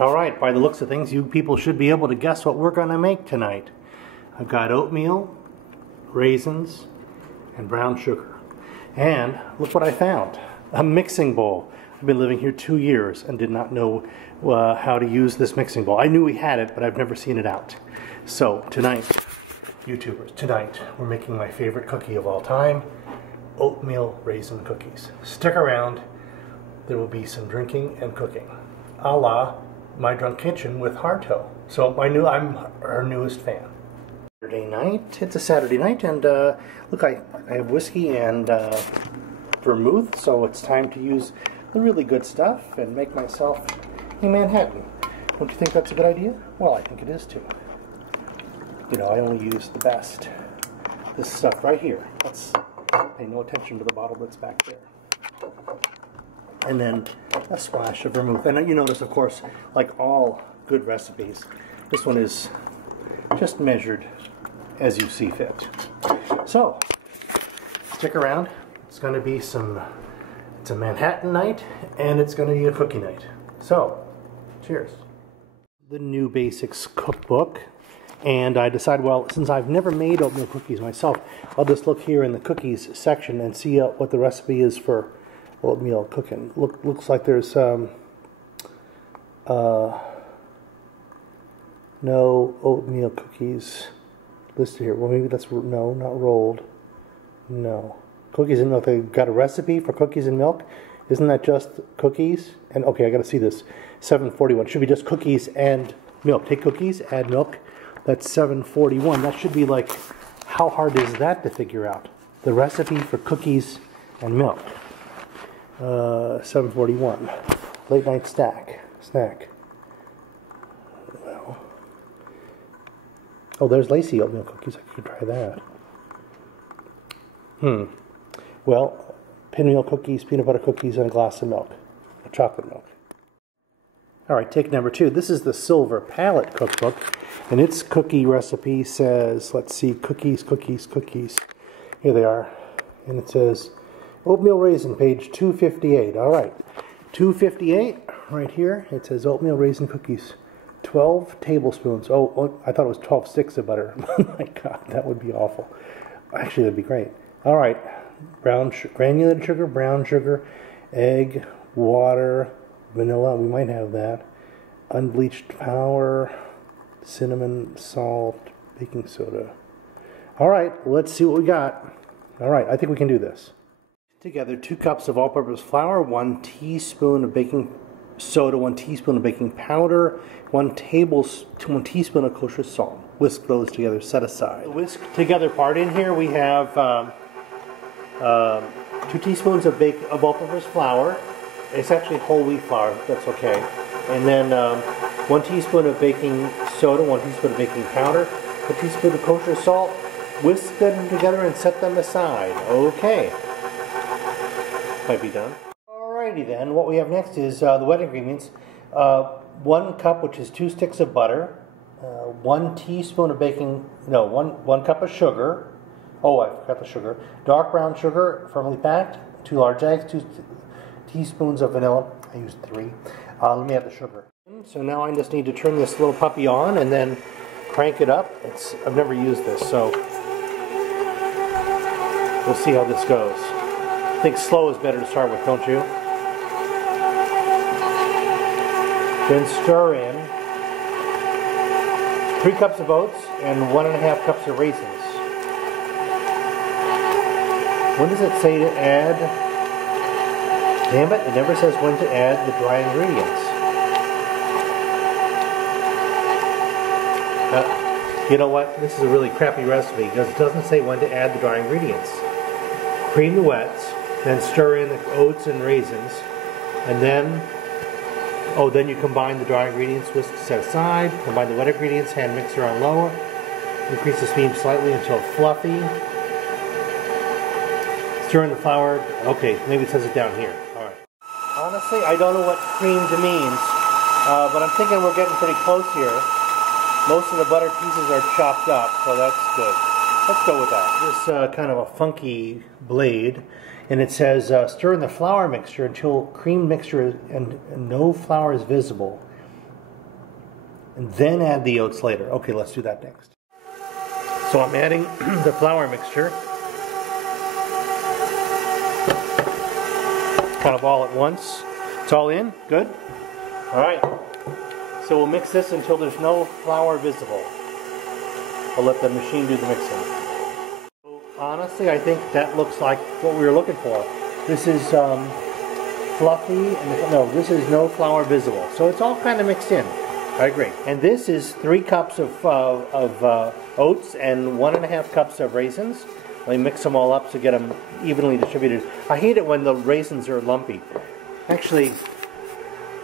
Alright, by the looks of things, you people should be able to guess what we're going to make tonight. I've got oatmeal, raisins, and brown sugar. And look what I found. A mixing bowl. I've been living here 2 years and did not know how to use this mixing bowl. I knew we had it, but I've never seen it out. So tonight, YouTubers, tonight we're making my favorite cookie of all time, oatmeal raisin cookies. Stick around. There will be some drinking and cooking, a la My Drunk Kitchen with Harto. So I'm her newest fan. Saturday night. It's a Saturday night, and look, I have whiskey and vermouth, so it's time to use the really good stuff and make myself a Manhattan. Don't you think that's a good idea? Well, I think it is too. You know, I only use the best. This stuff right here. Let's pay no attention to the bottle that's back there. And then a splash of vermouth. And you notice, of course, like all good recipes, this one is just measured as you see fit. So, stick around. It's going to be it's a Manhattan night, and it's going to be a cookie night. So, cheers. The New Basics cookbook, and I decided, well, since I've never made oatmeal cookies myself, I'll just look here in the cookies section and see what the recipe is for oatmeal cooking. Looks like there's no oatmeal cookies listed here. Well, maybe that's no, not rolled. No. Cookies and milk. They've got a recipe for cookies and milk. Isn't that just cookies? And okay, I got to see this. 741 should be just cookies and milk. Take cookies, add milk. That's 741. That should be like, how hard is that to figure out? The recipe for cookies and milk. 741. Late night snack. Well. Oh, there's lacy oatmeal cookies. I could try that. Well, pinwheel cookies, peanut butter cookies, and a glass of milk. Chocolate milk. Alright, take number 2. This is the Silver Palette cookbook, and its cookie recipe says, let's see, cookies. Here they are. And it says, oatmeal raisin, page 258. Alright, 258, right here, it says oatmeal raisin cookies. 12 tablespoons. Oh, I thought it was 12 sticks of butter. Oh my god, that would be awful. Actually, that'd be great. Alright, granulated sugar, brown sugar, egg, water, vanilla, we might have that, unbleached flour, cinnamon, salt, baking soda. Alright, let's see what we got. Alright, I think we can do this. Together 2 cups of all-purpose flour, 1 teaspoon of baking soda, 1 teaspoon of baking powder, 1 teaspoon of kosher salt. Whisk those together, set aside. The whisk together part in here, we have 2 teaspoons of all-purpose flour. It's actually whole wheat flour, that's okay. And then 1 teaspoon of baking soda, 1 teaspoon of baking powder, 1 teaspoon of kosher salt. Whisk them together and set them aside. Okay. Might be done. Alrighty then, what we have next is the wet ingredients. 1 cup, which is 2 sticks of butter, 1 teaspoon of one cup of sugar. Oh, I forgot the sugar. Dark brown sugar, firmly packed, 2 large eggs, 2 teaspoons of vanilla. I used 3. Let me add the sugar. So now I just need to turn this little puppy on and then crank it up. I've never used this, so we'll see how this goes. I think slow is better to start with, don't you? Then stir in 3 cups of oats and 1½ cups of raisins. When does it say to add? Damn it never says when to add the dry ingredients. You know what? This is a really crappy recipe because it doesn't say when to add the dry ingredients. Cream the wets, then stir in the oats and raisins, and then you combine the dry ingredients, whisk set aside, combine the wet ingredients, hand mixer on low, increase the steam slightly until fluffy, stir in the flour. Okay, maybe it says it down here. Alright. Honestly, I don't know what creamed means, but I'm thinking we're getting pretty close here. Most of the butter pieces are chopped up, so that's good. Let's go with that. This kind of a funky blade, and it says stir in the flour mixture until cream mixture and no flour is visible. and then add the oats later. Okay, let's do that next. So I'm adding the flour mixture, kind of all at once. It's all in, good. All right, so we'll mix this until there's no flour visible. I'll let the machine do the mixing. Honestly, I think that looks like what we were looking for. This is fluffy, and no, this is no flour visible. So it's all kind of mixed in. I agree. And this is 3 cups of oats and 1.5 cups of raisins. Let me mix them all up to get them evenly distributed. I hate it when the raisins are lumpy. Actually,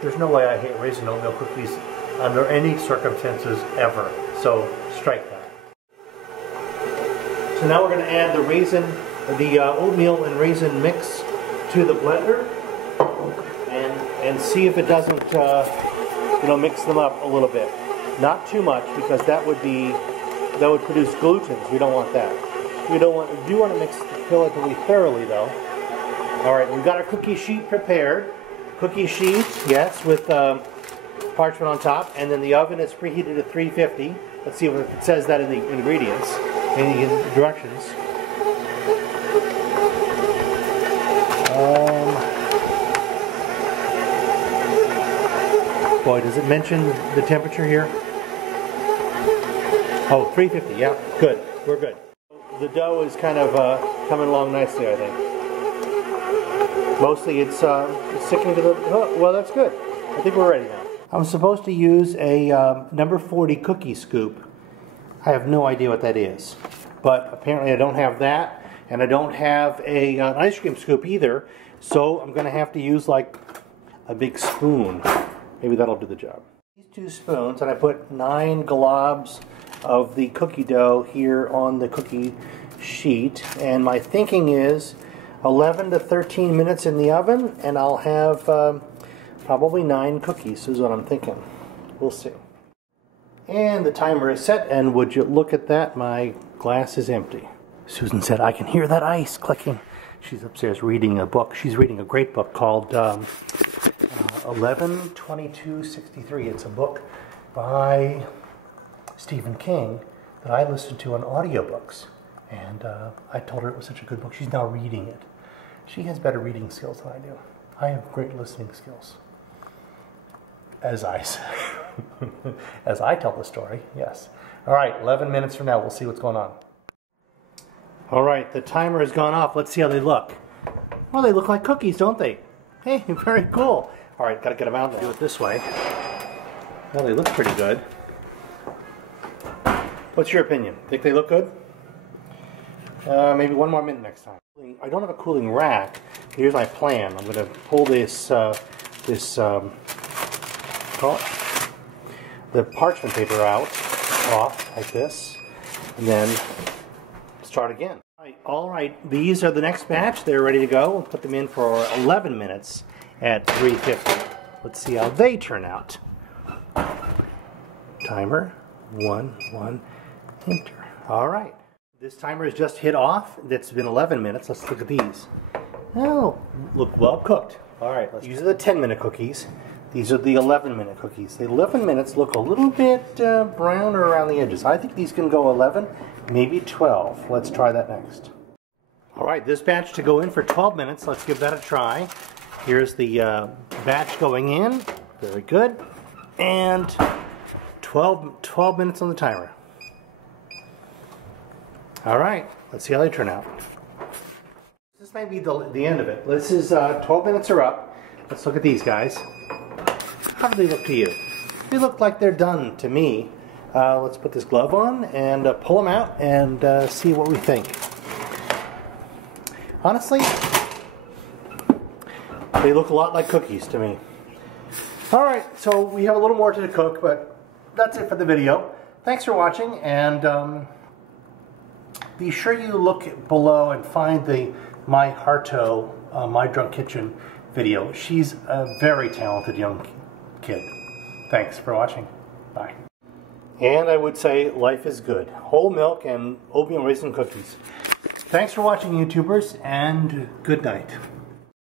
there's no way I hate raisin oatmeal cookies under any circumstances ever. So strike that. So now we're going to add the oatmeal and raisin mix to the blender, and see if it doesn't, mix them up a little bit. Not too much, because that would produce glutens. We don't want that. We do want to mix it relatively thoroughly, though. All right, we've got our cookie sheet prepared. Cookie sheet, yes, with parchment on top, and then the oven is preheated to 350. Let's see if it says that in the ingredients, in the directions. Boy, does it mention the temperature here? Oh, 350, yeah, good, we're good. The dough is kind of coming along nicely, I think. Mostly it's sticking to the, well, that's good. I think we're ready now. I'm supposed to use a number 40 cookie scoop. I have no idea what that is, but apparently I don't have that, and I don't have an ice cream scoop either, so I'm going to have to use like a big spoon. Maybe that'll do the job. These 2 spoons, and I put 9 globs of the cookie dough here on the cookie sheet, and my thinking is 11 to 13 minutes in the oven, and I'll have probably 9 cookies is what I'm thinking. We'll see. And the timer is set, and would you look at that, my glass is empty. Susan said, I can hear that ice clicking. She's upstairs reading a book. She's reading a great book called 11/22/63. It's a book by Stephen King that I listened to on audiobooks. And I told her it was such a good book. She's now reading it. She has better reading skills than I do. I have great listening skills. As I say. As I tell the story, yes. All right, 11 minutes from now, we'll see what's going on. All right, the timer has gone off. Let's see how they look. Well, they look like cookies, don't they? Hey, very cool. All right, got to get them out and do it this way. Well, they look pretty good. What's your opinion? Think they look good? Maybe 1 more minute next time. I don't have a cooling rack. Here's my plan. I'm going to pull the parchment paper off like this, and then start again. All right, these are the next batch. They're ready to go. We'll put them in for 11 minutes at 350. Let's see how they turn out. Timer, 1, enter. All right. This timer has just hit off. It's been 11 minutes. Let's look at these. Oh, look well cooked. All right, these are the 10-minute cookies. These are the 11-minute cookies. The 11 minutes look a little bit browner around the edges. I think these can go 11, maybe 12. Let's try that next. All right, this batch to go in for 12 minutes. Let's give that a try. Here's the batch going in. Very good. And 12 minutes on the timer. All right, let's see how they turn out. This may be the end of it. This is 12 minutes are up. Let's look at these guys. How do they look to you? They look like they're done to me. Let's put this glove on and pull them out and see what we think. Honestly, they look a lot like cookies to me. All right, so we have a little more to cook, but that's it for the video. Thanks for watching, and be sure you look below and find the My Harto, My Drunk Kitchen video. She's a very talented young kid. Thanks for watching. Bye. And I would say life is good. Whole milk and oatmeal raisin cookies. Thanks for watching, YouTubers, and good night.